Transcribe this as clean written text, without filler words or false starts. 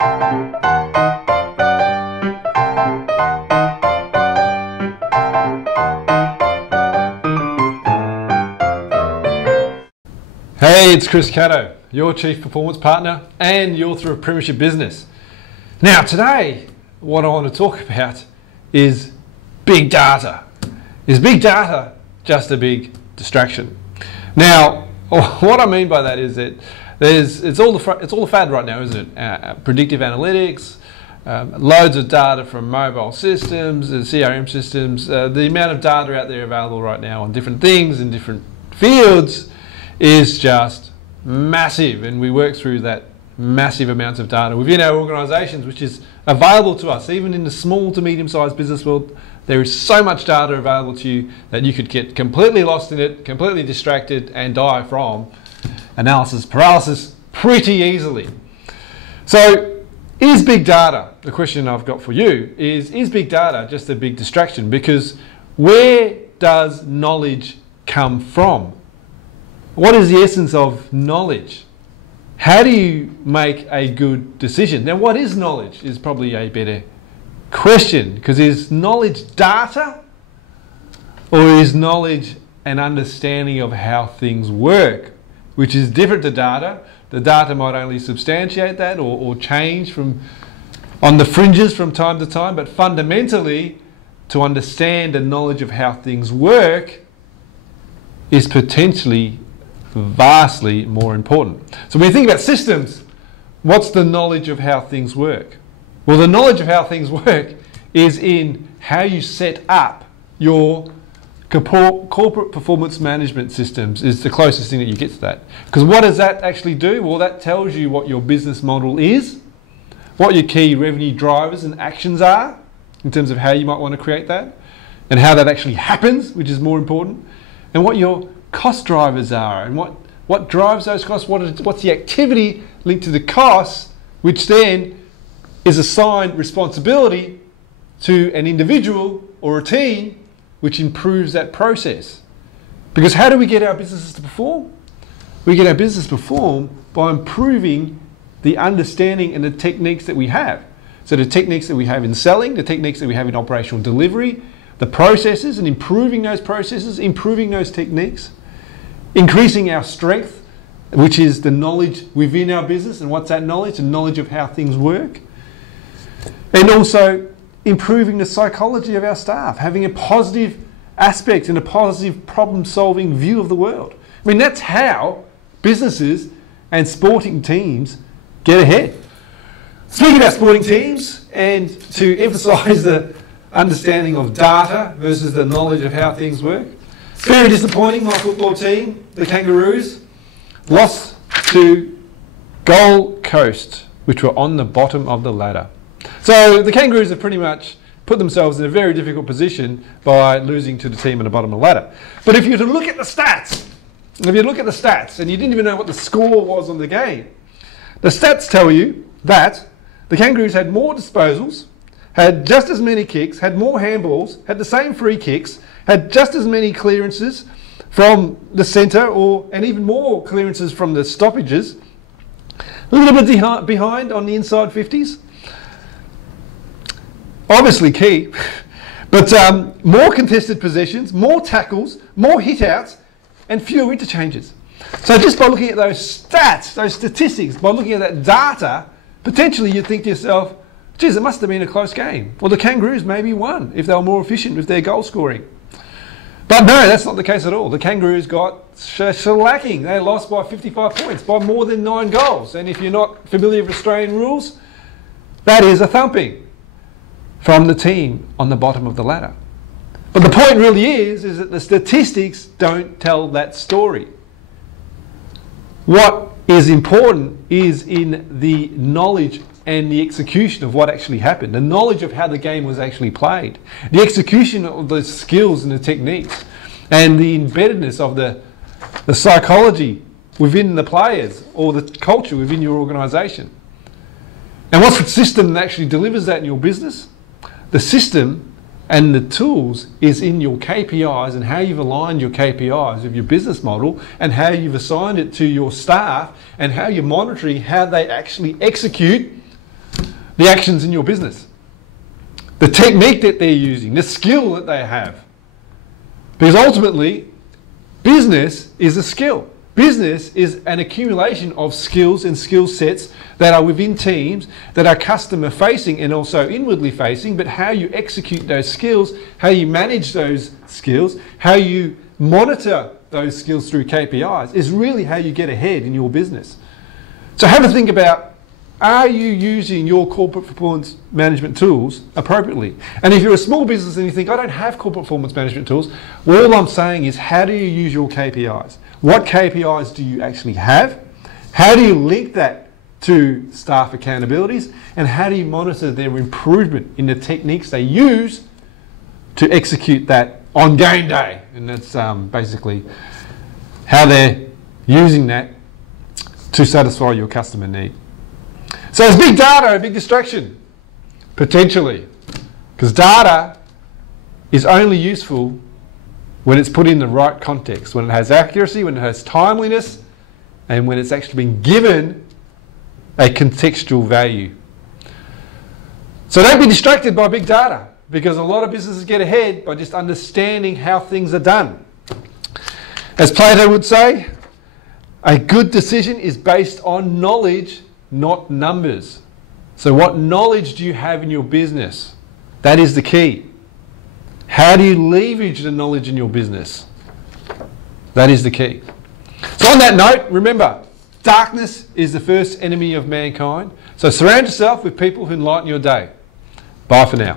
Hey, it's Chris Caddo, your Chief Performance Partner and the author of Premiership Business. Now today, what I want to talk about is big data. Is big data just a big distraction? Now, what I mean by that is that it's all the fad right now, isn't it? Predictive analytics, loads of data from mobile systems, CRM systems, the amount of data out there available right now on different things in different fields is just massive, and we work through that massive amounts of data within our organisations, which is available to us. Even in the small to medium-sized business world, there is so much data available to you that you could get completely lost in it, completely distracted, and die from analysis paralysis pretty easily. So, is big data, the question I've got for you is big data just a big distraction? Because where does knowledge come from? What is the essence of knowledge? How do you make a good decision? Now, what is knowledge is probably a better question, because is knowledge data, or is knowledge an understanding of how things work, which is different to data? The data might only substantiate that or change from on the fringes from time to time, but fundamentally, to understand the knowledge of how things work is potentially vastly more important. So when you think about systems, what's the knowledge of how things work? Well, the knowledge of how things work is in how you set up your corporate performance management systems is the closest thing that you get to that. Because what does that actually do? Well, that tells you what your business model is, what your key revenue drivers and actions are in terms of how you might want to create that, and how that actually happens, which is more important, and what your cost drivers are, and what drives those costs, what's the activity linked to the costs, which then is assigned responsibility to an individual or a team, which improves that process. Because how do we get our businesses to perform? We get our business to perform by improving the understanding and the techniques that we have. So the techniques that we have in selling, the techniques that we have in operational delivery, the processes, and improving those processes, improving those techniques, increasing our strength, which is the knowledge within our business. And what's that knowledge? The knowledge of how things work. And also improving the psychology of our staff, having a positive aspect and a positive problem-solving view of the world. I mean, that's how businesses and sporting teams get ahead. Speaking about sporting teams, and to emphasise the understanding of data versus the knowledge of how things work, very disappointing, my football team, the Kangaroos, lost to Gold Coast, which were on the bottom of the ladder. So the Kangaroos have pretty much put themselves in a very difficult position by losing to the team at the bottom of the ladder. But if you were to look at the stats, and you didn't even know what the score was on the game, the stats tell you that the Kangaroos had more disposals, had just as many kicks, had more handballs, had the same free kicks, had just as many clearances from the centre, and even more clearances from the stoppages. A little bit behind on the inside 50s. Obviously key. But more contested possessions, more tackles, more hit-outs, and fewer interchanges. So just by looking at those stats, those statistics, by looking at that data, potentially you'd think to yourself, geez, it must have been a close game. Well, the Kangaroos maybe won if they were more efficient with their goal scoring. But no, that's not the case at all. The Kangaroos got shellacking. They lost by 55 points, by more than 9 goals. And if you're not familiar with Australian rules, that is a thumping from the team on the bottom of the ladder. But the point really is that the statistics don't tell that story. What is important is in the knowledge and the execution of what actually happened, the knowledge of how the game was actually played, the execution of the skills and the techniques, and the embeddedness of the psychology within the players or the culture within your organisation. And what's the system that actually delivers that in your business? The system and the tools is in your KPIs and how you've aligned your KPIs of your business model and how you've assigned it to your staff and how you're monitoring how they actually execute the actions in your business, the technique that they're using, the skill that they have. Because ultimately, business is a skill. Business is an accumulation of skills and skill sets that are within teams, that are customer facing and also inwardly facing, but how you execute those skills, how you manage those skills, how you monitor those skills through KPIs is really how you get ahead in your business. So have a think about, are you using your corporate performance management tools appropriately? And if you're a small business and you think, I don't have corporate performance management tools, well, all I'm saying is, how do you use your KPIs? What KPIs do you actually have? How do you link that to staff accountabilities? And how do you monitor their improvement in the techniques they use to execute that on game day? And that's basically how they're using that to satisfy your customer need. So is big data a big distraction? Potentially. Because data is only useful when it's put in the right context, when it has accuracy, when it has timeliness, and when it's actually been given a contextual value. So don't be distracted by big data, because a lot of businesses get ahead by just understanding how things are done. As Plato would say, a good decision is based on knowledge, not numbers. So what knowledge do you have in your business? That is the key. How do you leverage the knowledge in your business? That is the key. So on that note, remember, darkness is the first enemy of mankind. So surround yourself with people who enlighten your day. Bye for now.